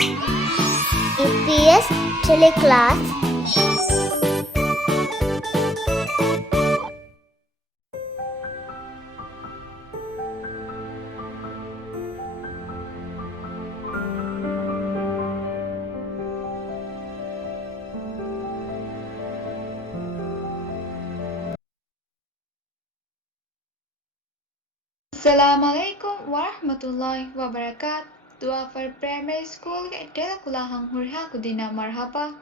EPS teleclass. Assalamualaikum warahmatullahi wabarakatuh. Dua for primary school ke tela kulahang hurha kudina marhaba.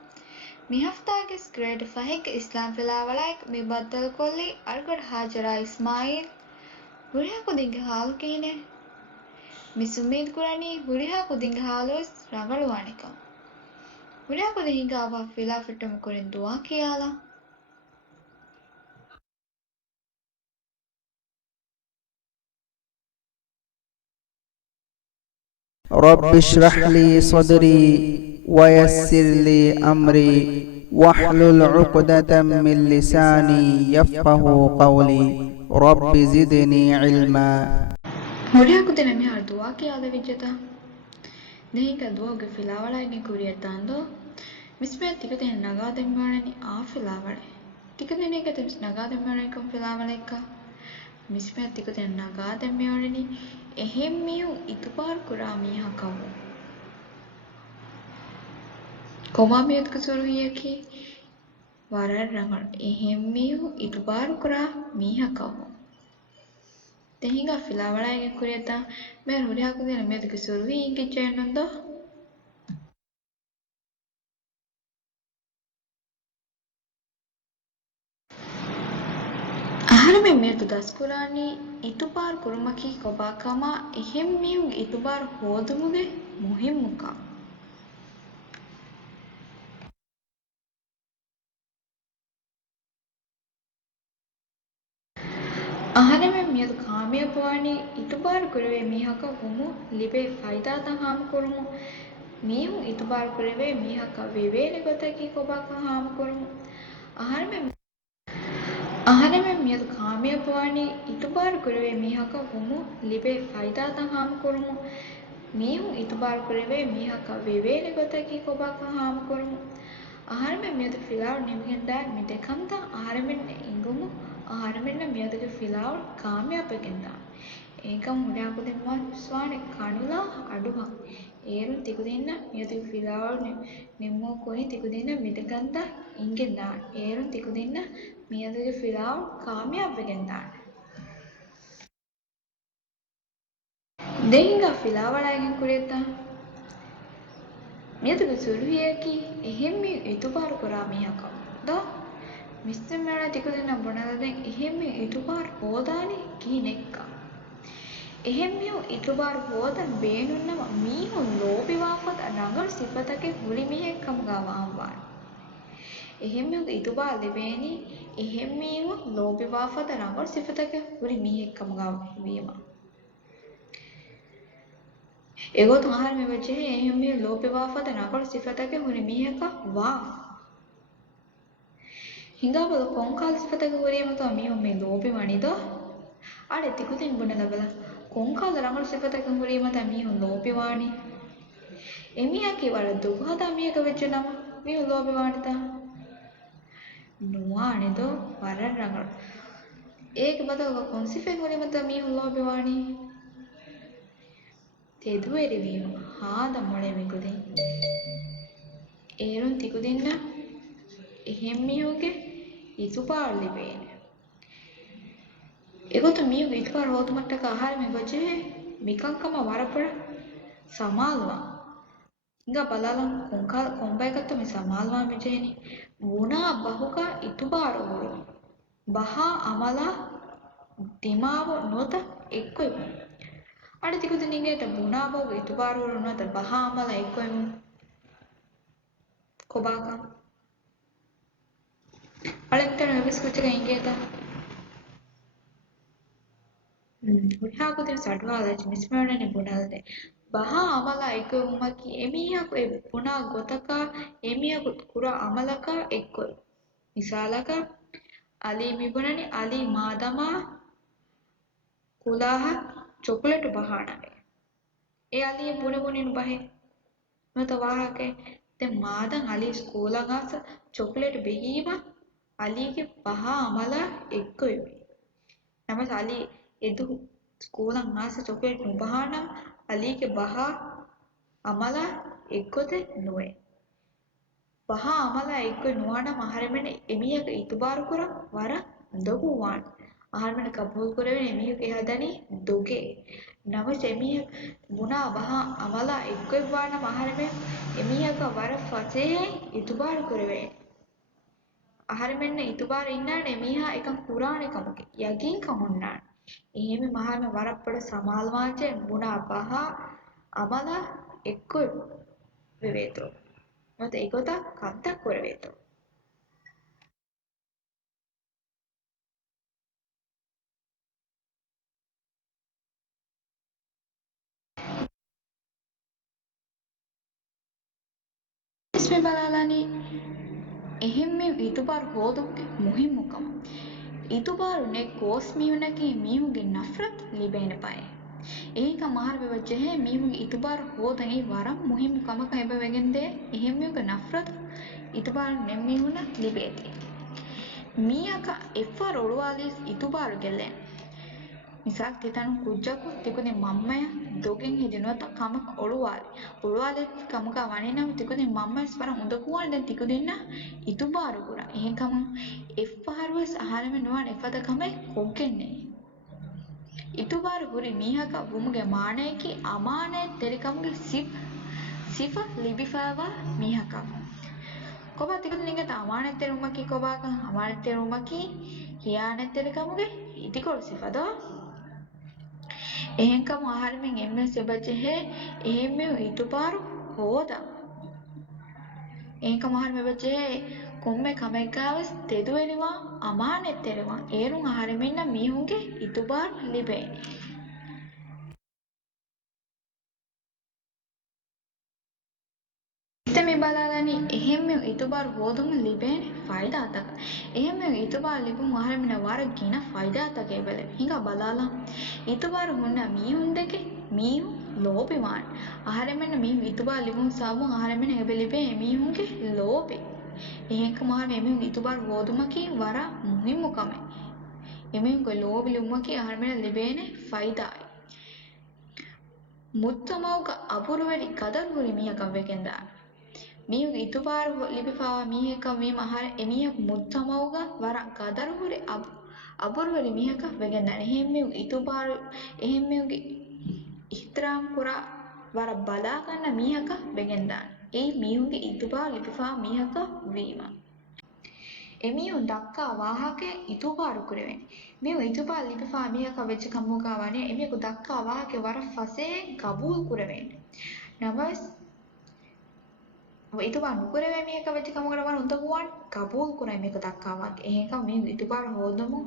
Mi hafta ke grade 5 ke Islam filawalaik mi baddal kolli argod Hajara Ismail. Hurha kudinga halu kine. Mi sumid kurani hurha kudinga halu rangalu wanikam. Hurha kudinga ava fila fitum kurin dua kiyala. رب اشرح لي صدري ويسر لي أمري واحلل عقدة من لساني يفقه قولي رب زدني علما. Hurha kudina mi har dua kiyala vijjata. Nehinka duoge filawalaigi kuriyatando. Misme tikuten nagademmarani a filawale. Tikudeneke temis nagademmarani kom filawaleka. Misme tikuten nagademmarani ehemmiu itubar kurami hakavu. Komamiyut kusuruyaki warar rangal ehemmiu itubar kurami hakavu. Tehinga filawalaigi kuriyata mer huriya kudena med kusuruyi ingi chaynondo. Aharame miyatu daskurani itubar kurumaki kobakama ehemmiyuge itubar hodumuge muhimmuka. Aharame miyatu kamiyapwani itubar kurave mihaka humu libe faidatan ham kurumu. Mihun itubar kurave mihaka vivele gotaki kobaka ham kurumu. Aharame miyatu kamiyapwani itubar kurave mihaka humu libe faidatan ham kurumu. Mihun itubar kurave mihaka vivele gotaki kobaka ham kurumu. Aharame miyatu filaw nimgenda midekanta aharamenne ingumu aharamenne miyatuge filaw kamiyapegenda. Ekam huriyakudemma swane kanula aduha. Erun tikudenna miyatuge filaw nimmo koni tikudenna midekanta ingenda. Erun tikudenna miyatuge filaw kamiyapegenda. Dehinga filawalagen kuriyata miyatuge suluhiyaki ehemmi itubar kura mihaka. Da Mr. tikudenna bonaladen ehemmi itubar hodani kihinekka. Ehemmiu itubar hodan beenunnama mihun lobiwafata rangalu sifatake huli mihekkam gawamwan. Ehemmiuge itubar libeni ehemmiu lobiwafata rangalu sifatake huli mihekkam gawima. Egotun aharme wajhehe ehemmiu lobiwafata rangalu sifatake huli mihekka wa. Hingabala konkal sifatake huriyamata mihun me lobi wanido. Ade tikuten bonalabala konkal rangalu sifatake huriyamata mihun lobi wani. Emiyaki wala dughada miyaka wejje nama mihun lobi wanita. Nuwanido waran rangalu. Eke badaga konsife huriyamata mihun lobi wani. Teduweri wima hada mole miguden. Erun tikudenna ehemmiyuge itubar libene. Egotu miyuge itubar hodumattaka aharme wajhehe mikankama warapura samalwa. Hinga balalan konbaikattu me samalwa mejeni guna bahuka itubar uru. Baha amala dimavu nota ekkoimu. Ade tikudu ningeta guna bahu itubar uru nota baha amala ekkoimu. Kobaka. Alektana nabis kuchika ingeta. Hurihakutin sadwala mismarane bunalde. Baha amala ekkoimaki emiyaku e buna gotaka emiyaku kura amalaka ekkoi. Misalaka Ali mibunani Ali madama kulaha chocolate bahanave. E Ali bune buninu bahe. නොත වාහක දැන් මාදන් අලි ස්කූලන් ආස චොක්ලේට් බෙහීම අලිගේ පහ අමල එක්කොයි නමස් අලි එදු ස්කූලන් ආස චොක්ලේට් නුබහනම් අලිගේ බහ අමල එක්කොත නොවේ පහ අමල එක්ක නුවණම ආහාරෙමෙන එමියක ඉතුබාරු කරම් වර දොගුවාන් ආහාරෙමෙන කබූල් කරවෙන එමියක එහදනි දොගේ නමස් එමිය මුනා බහ අමල එක්ක වානම ආහාරෙමෙන එමියක වර ෆසේ ඉතුබාරු කරවේ ආහාරෙමෙන්න ඉතුබාරු ඉන්නාන එමිහා එකම් කුරානේ කමක යකින් කමුන්නාන එහෙම මහාම වරප්පඩ සමාල් වාචේ මුනා බහ අමල එක්ක වෙවේතෝ මත ඒකත කන්තක් කරවේතෝ इसमें बलालानी එහෙම මේ ඉතුබාර හෝදුගේ මුහිම්මුකම ඉතුබාරුනේ කෝස් මීවනකී මීහුගේ නෆරත් ලිබේන පය ඒක මහර වෙවජ්ජේ මීහුගේ ඉතුබාර හෝදනි වරම් මුහිම්මුකම කයිබ වෙගෙන්දේ එහෙම මීහුගේ නෆරත් ඉතුබාර නෙම්මීහුන ලිබේති මීයක එෆර් ඔළුවාලිස් ඉතුබාරු ගෙල්ලෙන් මිසක් තිතන් කුජ්ජකු තිකුනේ මම්මය දොගෙන් හිදිනොත කමක ඔළුවාලි කමක වණිනම් තිකුනේ මම්මස් වර උඳකුවල් දැන් තිකුදින්න ඉතුබාරු පුර එහෙකම එෆ්ෆාරවස් ආහාරෙම නුවන් එපද කමයි කොග්ගෙන්නේ ඉතුබාරු පුරි මීහක වුමුගේ මානෙකි අමානේ තෙරිකම්ගේ සිෆ ලිබිෆාවා මීහක කොබා තිකුදින්ගේ අමානේ තෙරුමකි කොබාක අමානේ තෙරුමකි හියානේ තෙරිකම්ගේ ඉතිකොල් සිෆදෝ එහෙන්කම ආහාරෙමින් එම්මෙ සෙබජෙහෙ එහෙම්මෙ ඉතුපාරු හෝදා එහෙන්කම ආහාරෙ මෙබජෙහෙ කොම්මෙ කමෙක්ගාවස් තෙදුවෙනවා අමානෙත් තෙරවා ඒරුන් ආහාරෙමින්න මීහුන්ගේ ඉතුපාරු ලිබේනි ඉතමි බලාලනි එහෙම්මෙ ඉතුපාරු හෝදුම ලිබේනි ෆයිදාතක එහෙම්මෙ ඉතුපාරු ලිබුම් ආහාරෙමින වර ගින ෆයිදාතක එබල හිඟා බලාලා ඉතුබාරු හොන්න මීහුන් දෙකේ මීහුන් ලෝභිමාන් ආහාරෙමෙන්න මීහුන් ඉතුබාරු ලිබුන් සාමුන් ආහාරෙමෙන්න එබෙලිබේ මීහුන්ගේ ලෝභේ එහෙක මහා එමිහුන් ඉතුබාරු හෝදුමකි වර මුහිම්මුකම එමිහුන්ගේ ලෝභි ලිබුමකි ආහාරෙමෙන්න ලිබේනේ ෆයිදායි මුත්තමවක අපුරුවෙරි කදරුහුරි මීහකම් වෙකෙන්දා මීහුන් ඉතුබාරු ලිබිපාවා මීහකම් මේ මහා එමිහ මුත්තමවක වර කදරුහුරි අබුරුවලි මිහක වෙගෙන්දන එහෙම්මෙව් ඉතුබාරු එහෙම්මෙව්ගේ ඉහ්තරාම් කුරා වර බලා ගන්න මිහක වෙගෙන්දාන ඒ මිහුන්ගේ ඉතුබා ලිපිෆා මිහක වීම එමිහුන් දක්කා වාහකේ ඉතුබාරු කුරෙවෙනි මිහු ඉතුබා ලිපිෆා මිහක වෙච්ච කම්මුකා වනේ එමිහු දක්කා වාහකේ වර ෆසේ කබූල් කුරෙවෙනි නමස් ඉතුබා නුකුරෙවෙ මිහක වෙච්ච කම්මුකට වර උන්දකුවන් කබූල් කුරයි මේක දක්කාවක් එහෙකම මේ ඉතුබාර හොදමුන්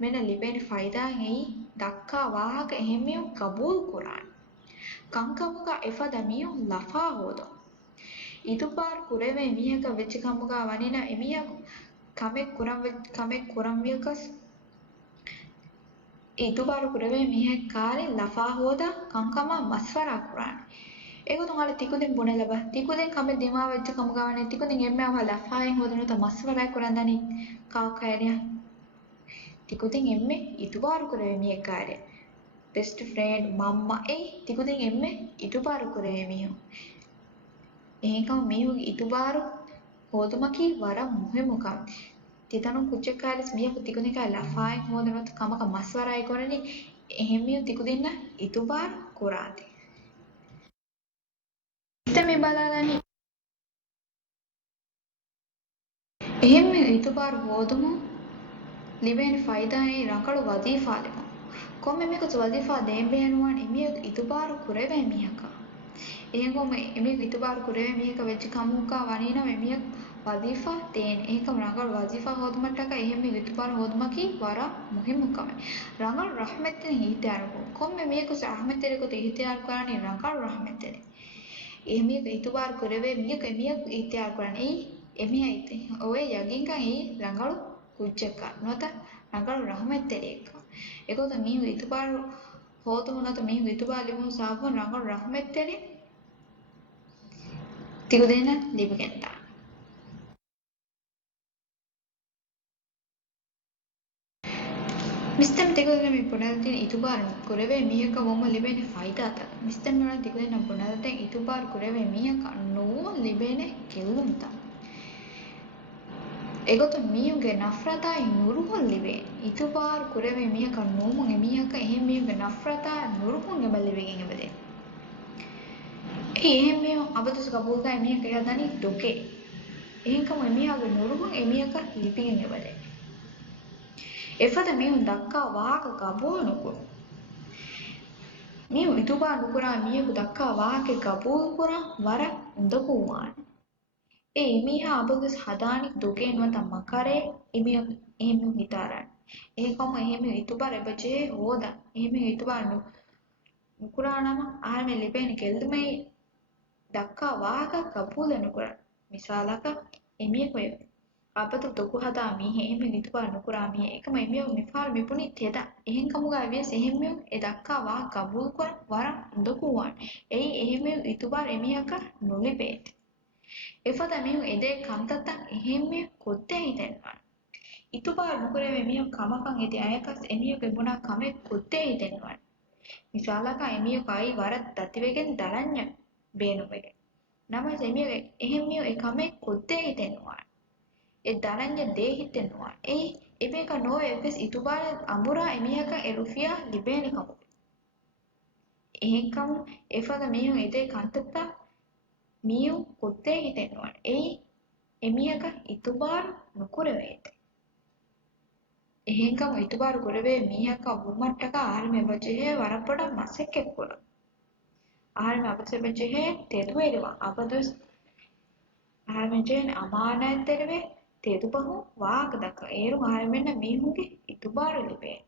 මෙන්න ලිබෙන ෆයිදාන් එයි දක්කා වාහක එහෙමියු කබූල් කුරාන් කංකමුක එෆද මියු ලෆා හොදෝ ඉතුබාර කුරෙවෙ මිහක වෙච්ච කම්මුක වනින එමිය කමෙක් කුරම් වියකස් ඉතුබාර කුරෙවෙ මිහක කාලේ ලෆා හොදා කංකම මස්වරා කුරාන් ඒකතුන් අල තිකුදින් බුනේ ලබ තිකුදින් කම දිමා වෙච්ච කම ගාවනේ තිකුදින් එම්මව ලෆායෙන් හොදන ත මස්වරයි කරන්දනි කාකයරිය තිකුදින් එම්මේ ඉතුබාරු කරේ මිය කාර්ය බෙස්ට් ෆ්‍රෙන්ඩ් මම්මා ඒ තිකුදින් එම්මේ ඉතුබාරු කරේ මියෝ එහෙකම මියෝ ඉතුබාරු හොදමකි වර මුහෙමුකම් තිතනු කුච්චකාරිස් මිය තිකුදින් කා ලෆායෙන් හොදන ත කමක මස්වරයි කරන්නේ එහෙමිය තිකුදින්න ඉතුබාරු කුරාති ඉතමි බලාලනි එහෙම ඉතුබාරු හෝදුමු ලිබෙන ෆයිදානේ රංකಳು වදීෆාලෙම කොම්මෙ මේක වදීෆා දෙම්බේනුවන් එමිය ඉතුබාරු කුරෙවෙ මිහක එහෙගොම එමිය ඉතුබාරු කුරෙවෙ මිහක වෙච්ච කමුකා වනින එමිය වදීෆා තේන ඒකම රංකಳು වදීෆා හෝදුමට්ටක එහෙම ඉතුබාරු හෝදුමකි වර මුහිම්මුකම රංකಳು රහමෙත්තෙන් හිතාරකෝ කොම්මෙ මේක රහමෙත්තෙරකෝ හිතාර කරන්නේ රංකಳು රහමෙත්තෙන් එමියක ඉතුබාරු කරවේ මියක එමියක ඉතියාර කරන්නේ එමිය ඉති ඔය යගින්කන් ඒ රංගලු කුච්චක නොත රංගලු රහමෙත්තේක ඒකෝත මිය ඉතුබාරු හෝතම නොත මිය ඉතුබාරු ලිමුන් සාපන් රංගලු රහමෙත්තේ තිකුදෙන ලිබගෙන්තා මිස්තම් තිකුදෙන මේ පුනරදින ඉතුබාර කුරවේ මීහක වොම ලිබෙන ෆයිදාත මිස්තම් වල තිකුදෙන පුනරදින ඉතුබාර කුරවේ මීහක නෝ ලිබෙන කෙල්ලුන්තා එගොතු මීයුගේ නෆරතා නුරුහොන් ලිබේ ඉතුබාර කුරවේ මීහක නෝමුන් එමීහක එහෙම මීයුගේ නෆරතා නුරුහොන් එබ ලිබෙගෙන් එබදේ එහෙම මේ අබදුස් කබූල්තා එමීහක යදනි ඩොකේ එහෙන්කම එමීහගේ නුරුහොන් එමීහක ලිපිගෙන් එබදේ එෆද මීහුන් දක්කා වාහක කබූල් නුකුරු මීහු ඉතුබාර නුකුරා මීහු දක්කා වාහක කබූල් කුරා වර උඳකුවාන ඒ එමීහා අබදුස් හදානි ඩොකේ නුවත මකරේ එමීහ එහෙම හිතාරන් එහෙකම එහෙම ඉතුබාර එබජේ හෝදා එහෙම ඉතුබාර නුකුරා නම ආරමෙ ලිබෙන කෙල්දුමයි දක්කා වාහක කබූල නුකුර මිසාලක එමිය කොය අපතු දොකු හදා මීහෙ එහෙම නිතුබා නුකුරා මීහෙ එකම එමිය මිෆාල් මිපුනි තෙද එහෙන් කමුගා වියස් එහෙම්මිය ඒ දක්කා වා කබූල් කර වර දොකුවන් එයි එහෙම ඉතුබා එමියක නොලිබේත් එෆත මිහු එදේ කන්තත එහෙම්මිය කොත්තේ හිතෙන්වා ඉතුබා නුකුරේ එමිය කමකන් එති අයකස් එමියගේ බුණා කමෙ කොත්තේ හිතෙන්වා මිසාලක එමිය කයි වර තතිවෙගෙන් දරඤ්ඤ බේනුවෙගෙන් නම එමිය එහෙම්මිය ඒ කමෙ කොත්තේ හිතෙන්වා ඒ දරඤ්ඤ දේ හිතෙන්වා ඒ එමේක නෝ එෆස් ඉතුබාර අමුරා එමියක එරුෆියා ලිබේනි කමු එහෙකම් එෆද මිහු එදේ කන්තත මියු කොත්තේ හිතෙන්වා ඒ එමියක ඉතුබාර නුකුරවේත එහෙකම් ඉතුබාර කුරවේ මියක වුමට්ටක ආරමෙ බජේ වරපඩ මසෙක්කෙක් කුර ආරමෙ අපසේ බජේ තෙදුවේරවා අපදුස් ආරමෙ ජෙන් අමානතරවේ තෙදුබහු වාක දක ඒරු ආරමෙන්න මිහුගේ ඉතුබාර ලිබේ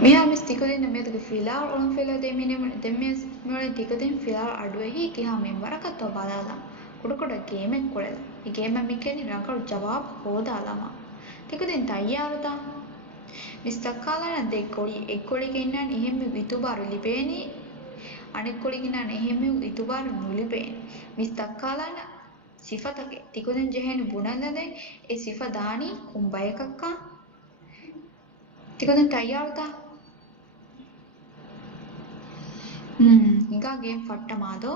මිහා මිස් තිකදින මෙදක ෆිලාල් ඔන් ෆිලා දෙමිනෙම දෙමෙස් මොල තිකදින් ෆිලාල් අඩුවෙහි කිහා මෙන් වරකත් බදාලා කුඩ ගේමෙන් කොළල ಈ ಗೇಮ್ ಮಿಕ್ಕೇನಿ ರಂಕಳು ಜವಾಬ್ ಹೋದಾಲಮ ತಿಕದಿನ್ ತಯ್ಯಾರುತಾ ಮಿಸ್ತಕ್ಕಾಲನ ದೆಕ್ಕೊಳಿ ಎಕ್ಕೊಳಿಗೆ ಇನ್ನಾನ್ ಎಹೆಮ್ಮಿ ಇತುಬಾರು ಲಿಬೇನಿ ಅನೆಕ್ಕೊಳಿಗೆ ನಾನು ಎಹೆಮ್ಮಿ ಇತುಬಾರು ನುಲಿಬೇನಿ ಮಿಸ್ತಕ್ಕಾಲನ ಸಿಫತಗೆ ತಿಕದಿನ್ ಜೆಹೆನು ಬುಣಂದದೆ ಎ ಸಿಫ ದಾನಿ ಕುಂಬಯಕಕ್ಕ ತಿಕದಿನ್ ತಯ್ಯಾರುತಾ ఇంకా గేమ్ ఫట్ట మాదో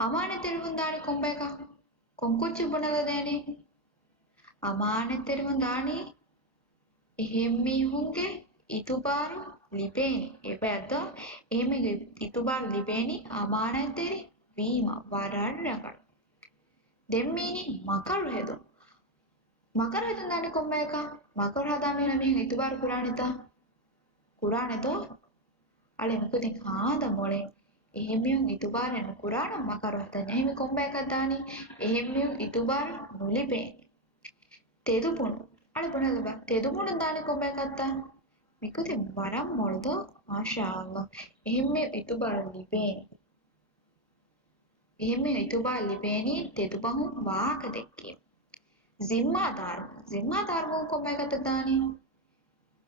ಅಮಾನತೆರುವುದಾಣಿ ಕೊಂಬೇಕ ಕೊಂಕುಚ್ಚು ಬುಣದದೇನಿ ಅಮಾನತೆರುವುದಾಣಿ ಎಹೆಮ್ಮಿಹುಂಗೆ ಇತುಬಾರು ಲಿಬೇನಿ ಎಬೆದ್ದ ಎಹೆಮ್ಮಿಗೆ ಇತುಬಾರು ಲಿಬೇನಿ ಅಮಾನತೆರಿ ವೀಮ ವರರಗಳು ದೆಮ್ಮೀನಿ ಮಕರು ಹೆದು ಮಕರು ಹೆದುದಾಣಿ ಕೊಂಬೇಕ ಮಕರು ಹದಾಮಿನ ಮೀನು ಇತುಬಾರು ಕುರಾಣಿತ ಕುರಾಣೆತೋ ಅಳೆ ಮುಕುದಿ ಹಾದ ಮೊಳೆ එහෙම්මියුන් ඉතුබාර නුකුරාන මකරවත එහෙමි කොම්බයකක් දානි එහෙම්මියුන් ඉතුබාර නුලිබේ තෙදුපුණු අಳೆ පුණලබ තෙදුපුණු දානි කොම්බයකක් තා මිකුති වරම් මොළද මාෂාඅල්ලාහ් එහෙම්මියුන් ඉතුබාර ලිබේ එහෙම්මියුන් ඉතුබාර ලිබේනි තෙදුබහු වාක දෙක්කේ ಜಿಮ್ಮಾದಾರ್ කොම්බයකක් දානි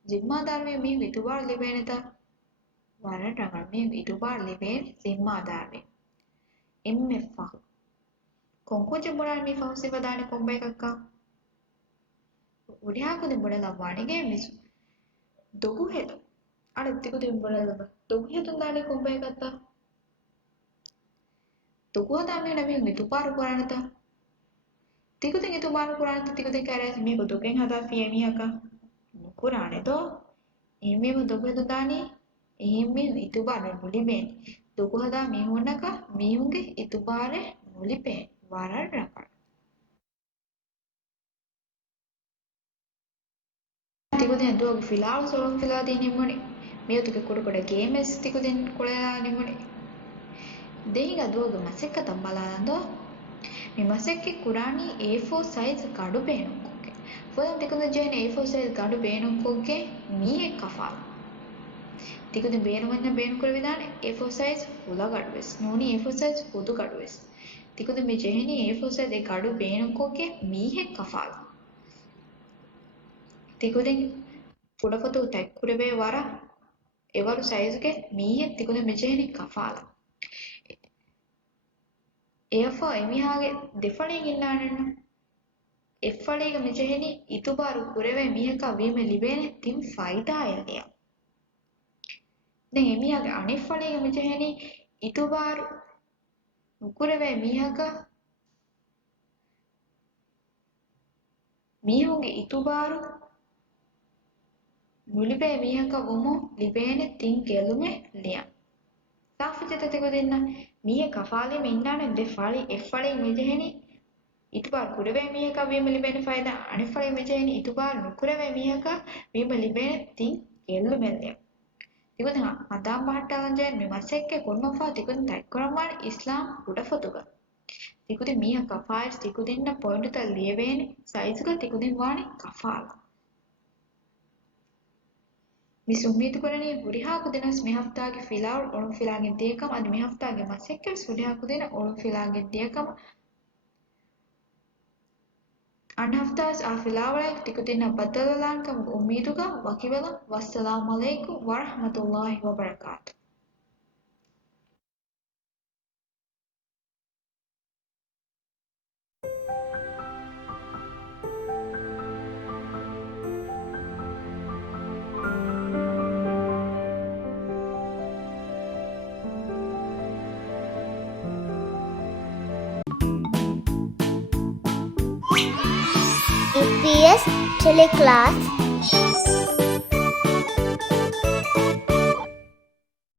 ಜಿಮ್ಮಾದಾರ್ මේ ඉතුබාර ලිබේනත වරටගල් මේ ඉතුබාර ලිබේ ಜಿಮ್ಮಾದಾರ್ එම්මෙෆා කොංකොච බොරල් මේ ෆෞසිව දානි කොම්බයකක් උඩියාකුද බොරල වණිගේ මිසු දොගු හෙද අර තිකුද බොරල දොගු හෙතුන් දානි කොම්බයකක් දොගු දාමේ නමේ මිතුපාර පුරාණත තිකුද ඉතුබාර පුරාණත තිකුද කරේ මේ දොගෙන් හදා ෆියමියක කුරාණේතෝ එමෙව දොගු හෙතු දානි එහෙම්මි ඉතුබාර නුලිබේ දොගු හදා මිහුණක මිහුන්ගේ ඉතුබාර නුලිබේ වරරක තිකුදෙන් දුවගේ ෆිලාල් සොලොන් ෆිලා දිනිමුනි මියතුගේ කුඩ ගේමස් තිකුදෙන් කොළලා නිමුනි දෙහිග දුවගේ මසෙක්ක තම්බලානදෝ මේ මසෙක්කේ කුරානි A4 size කඩු බේනුක්කෝගේ ෆොයන් තිකුදෙන් ජෙන් A4 size කඩු බේනුක්කෝගේ මීහෙක් කෆා තිකුදෙන් බේනුවන්න බේනු කර Vidana A4 size හුලා කඩුවෙස් නෝනි A4 size හුදු කඩුවෙස් තිකුදෙන් මේ ජෙහෙනි A4 size කඩු බේනුක්කෝගේ මීහෙක් කෆා තිකුදෙන් පුඩපොතු තැක්කුරවේ වර එවරු සයිජුගේ මීහෙක් තිකුණ මෙජෙහෙනි කෆාලා එයෆෝ එමිහාගේ දෙෆලින් ඉල්ලානෙන්න එෆ්ෆලීග මෙජෙහෙනි ඉතුබාරු කුරවේ මීහක වීම ලිබේනේ තින් ෆයිදා යලිය දැන් එමිහාගේ අනිෆ්ෆලීග මෙජෙහෙනි ඉතුබාරු නුකුරවේ මීහක මීහුන්ගේ ඉතුබාරු නුලිබේ මීහක වමු ලිබේනේ තින් ගෙලුමේ ලියන් ಸಾಫಿಜತೆ දෙන්න මීහ කෆාලෙම ඉන්නානේ දෙෆලි එෆ්ෆලි මෙජෙහෙනි ඉතුබාරු කුරවේ මීහක වීම ලිබේනේ ෆයිදා අනිෆ්ෆලි මෙජෙහෙනි ඉතුබාරු නුකුරවේ මීහක වීම ලිබේනේ තින් ගෙලුමේ ලියන් තිබුණ අදාම් බහට්ටලන්ජේ මෙමසෙක්කේ කුර්මෆා තිබුණ තයිකරමාන ඉස්ලාම් උඩෆතුග තිකුදි මීහ කෆායස් තිකුදින්න පොයින්ට් ත ලියවේනේ සයිස්ග තිකුදින් වානි කෆාලා මිසුම්මීතු කරණී හුරිහාකු දෙනස් මේ හෆ්තාගේ ෆිලාවල් ඔළුම් ෆිලාගෙන් දියකම අද මේ හෆ්තාගේ මසෙක්කල් හුරිහාකු දෙන ඔළුම් ෆිලාගෙන් දියකම අන් හෆ්තාස් ආ ෆිලාවලයි තිකුදින්න බදලලාන්කම උම්මීදුග වකිවල වස්සලාමු අලයිකුම් වරහ්මතුල්ලාහි වබරකාතු EPS Teleclass